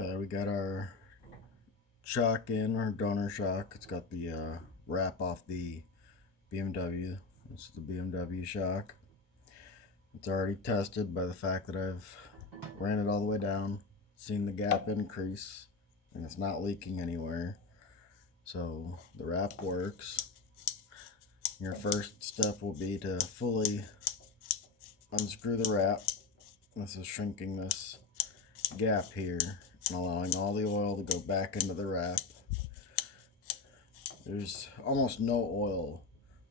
Okay, we got our shock in, our donor shock. It's got the wrap off the BMW. This is the BMW shock. It's already tested by the fact that I've ran it all the way down, seen the gap increase, and it's not leaking anywhere. So the wrap works. Your first step will be to fully unscrew the wrap. This is shrinking this gap here and allowing all the oil to go back into the wrap. There's almost no oil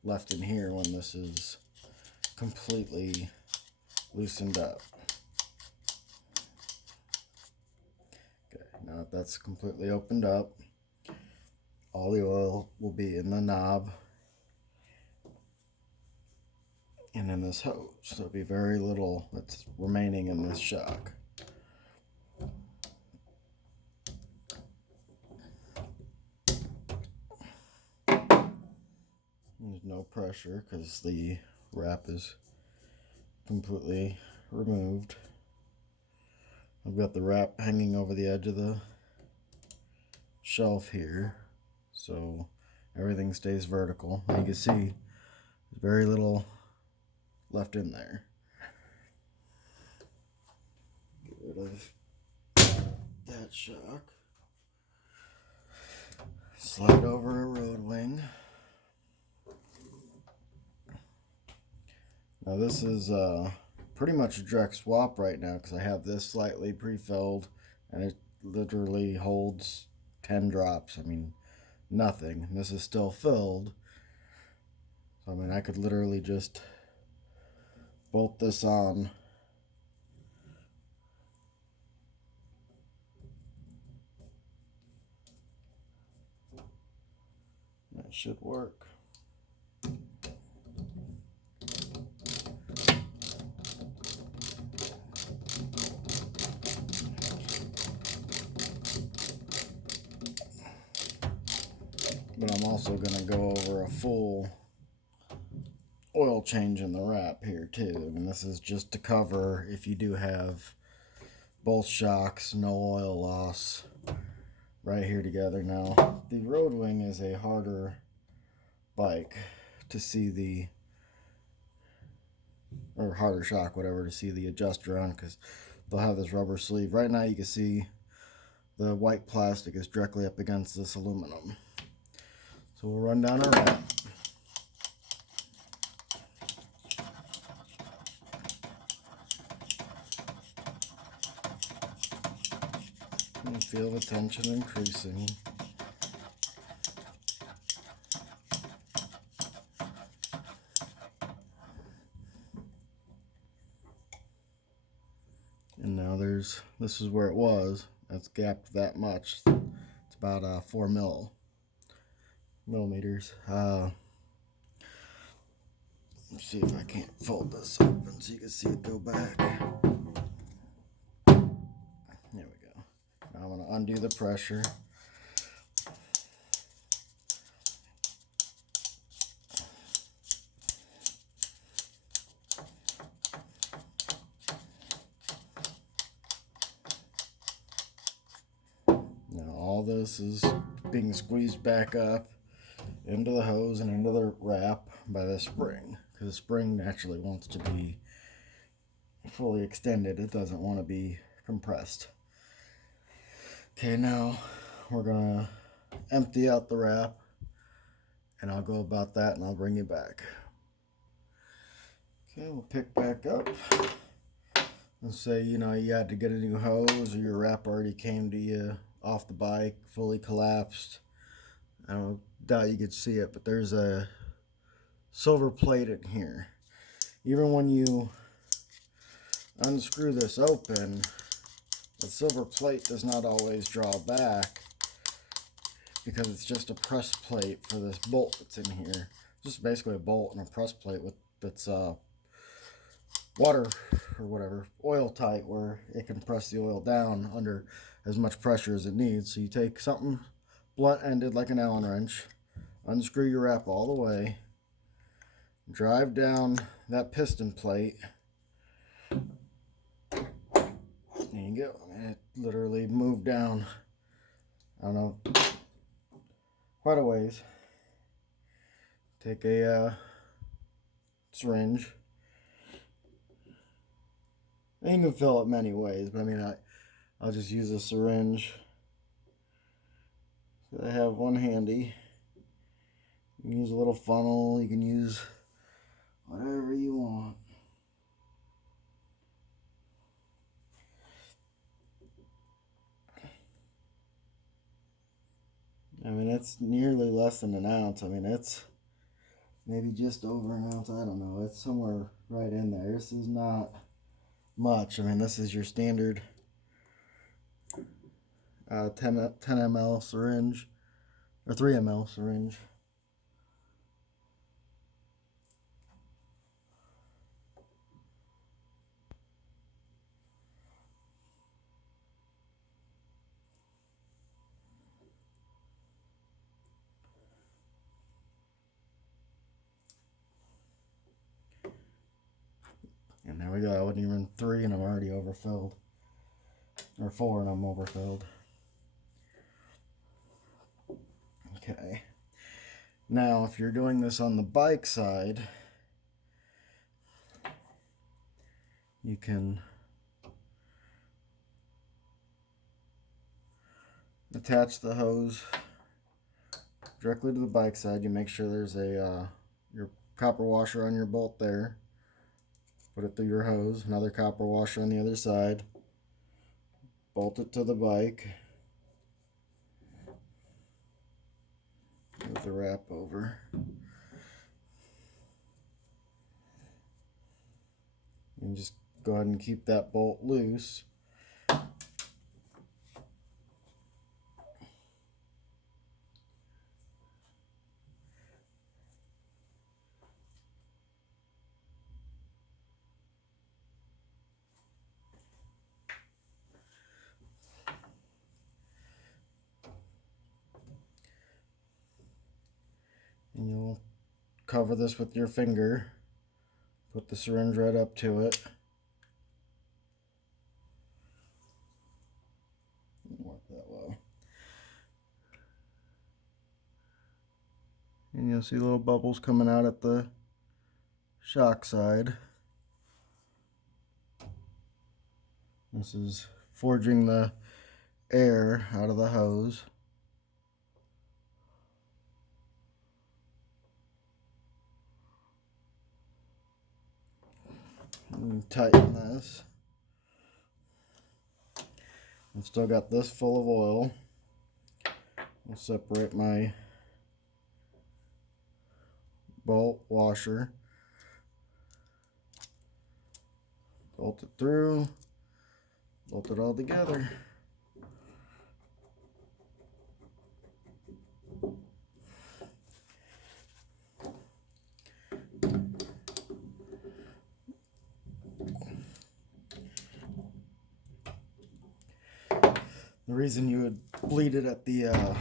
left in here when this is completely loosened up. Okay, now that that's completely opened up, all the oil will be in the knob and in this hose. So there'll be very little that's remaining in this shock. There's no pressure because the wrap is completely removed. I've got the wrap hanging over the edge of the shelf here, so everything stays vertical. You can see there's very little left in there. Get rid of that shock. Slide over a roadwing. Now this is pretty much a direct swap right now because I have this slightly pre-filled and it literally holds 10 drops. I mean, nothing. This is still filled. So I mean, I could literally just bolt this on. That should work. But I'm also going to go over a full oil change in the wrap here too. I mean, this is just to cover if you do have both shocks, no oil loss right here together. Now, the roadwing is a harder bike to see the, or harder shock, whatever, to see the adjuster on because they'll have this rubber sleeve. Right now you can see the white plastic is directly up against this aluminum. So we'll run down our wrap. And feel the tension increasing. And now this is where it was. It's gapped that much. It's about 4 millimeters. Let's see if I can't fold this open so you can see it go back. There we go. Now I'm going to undo the pressure. Now all this is being squeezed back up into the hose and into the wrap by the spring, because the spring naturally wants to be fully extended. It doesn't want to be compressed. Okay, now we're gonna empty out the wrap and I'll go about that and I'll bring you back. Okay, we'll pick back up. Let's say you had to get a new hose or your wrap already came to you off the bike, fully collapsed. I don't doubt you could see it, but there's a silver plate in here. Even when you unscrew this open, the silver plate does not always draw back because it's just a press plate for this bolt that's in here. Just basically a bolt and a press plate that's water or whatever, oil tight, where it can press the oil down under as much pressure as it needs. So you take something blunt ended like an Allen wrench, unscrew your wrap all the way, drive down that piston plate, and you go. literally moved down, I don't know, quite a ways. Take a syringe. And you can fill it many ways, but I mean, I'll just use a syringe. So I have one handy. You can use a little funnel. You can use whatever you want. I mean, it's nearly less than an ounce. I mean, it's maybe just over an ounce. I don't know. It's somewhere right in there. This is not much. I mean, this is your standard 10 ml syringe, or 3 ml syringe. And there we go. I wasn't even 3 and I'm already overfilled. Or 4 and I'm overfilled. Okay. Now, if you're doing this on the bike side, you can attach the hose directly to the bike side. You make sure there's a your copper washer on your bolt there. Put it through your hose. Another copper washer on the other side. Bolt it to the bike. Move the wrap over. And just go ahead and keep that bolt loose. And you'll cover this with your finger. Put the syringe right up to it. Didn't work that well. And you'll see little bubbles coming out at the shock side. This is forging the air out of the hose. And tighten this. I've still got this full of oil. I'll separate my bolt washer. Bolt it through. Bolt it all together. The reason you would bleed it at the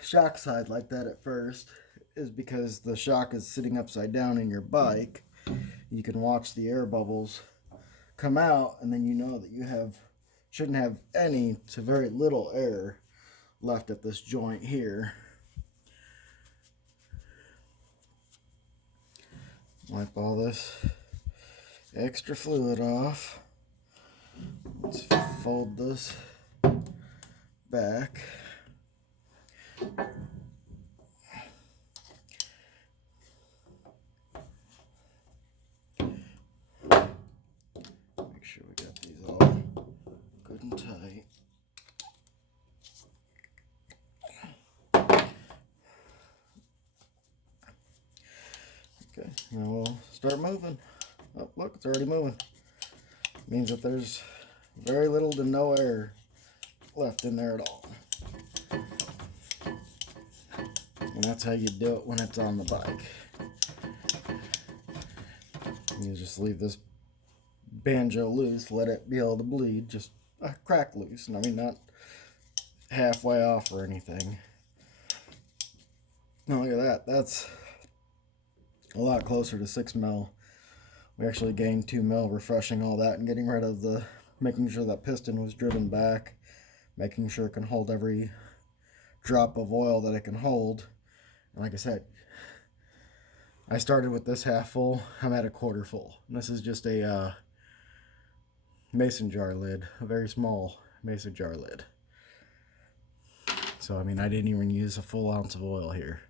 shock side like that at first is because the shock is sitting upside down in your bike. You can watch the air bubbles come out, and then you know that you shouldn't have any to very little air left at this joint here. Wipe all this extra fluid off. Let's fold this back. Make sure we got these all good and tight. Okay, now we'll start moving. Oh, look, it's already moving. It means that there's very little to no air left in there at all. And that's how you do it when it's on the bike. You just leave this banjo loose, let it be able to bleed, just a crack loose. And I mean, not halfway off or anything. Now look at that. That's a lot closer to 6 mil. We actually gained 2 mil refreshing all that and getting rid of making sure that piston was driven back. making sure it can hold every drop of oil that it can hold. And like I said, I started with this half full. I'm at a quarter full. And this is just a mason jar lid, a very small mason jar lid. So I mean, I didn't even use a full ounce of oil here.